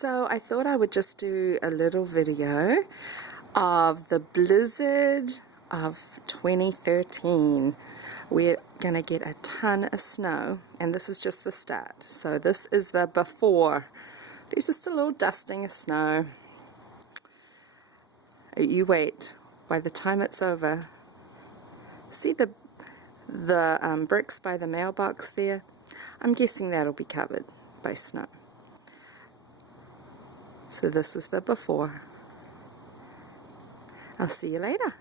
So I thought I would just do a little video of the blizzard of 2013. We're going to get a ton of snow, and this is just the start. So this is the before. There's just a little dusting of snow. You wait. By the time it's over, see the bricks by the mailbox there? I'm guessing that'll be covered by snow. So this is the before. I'll see you later.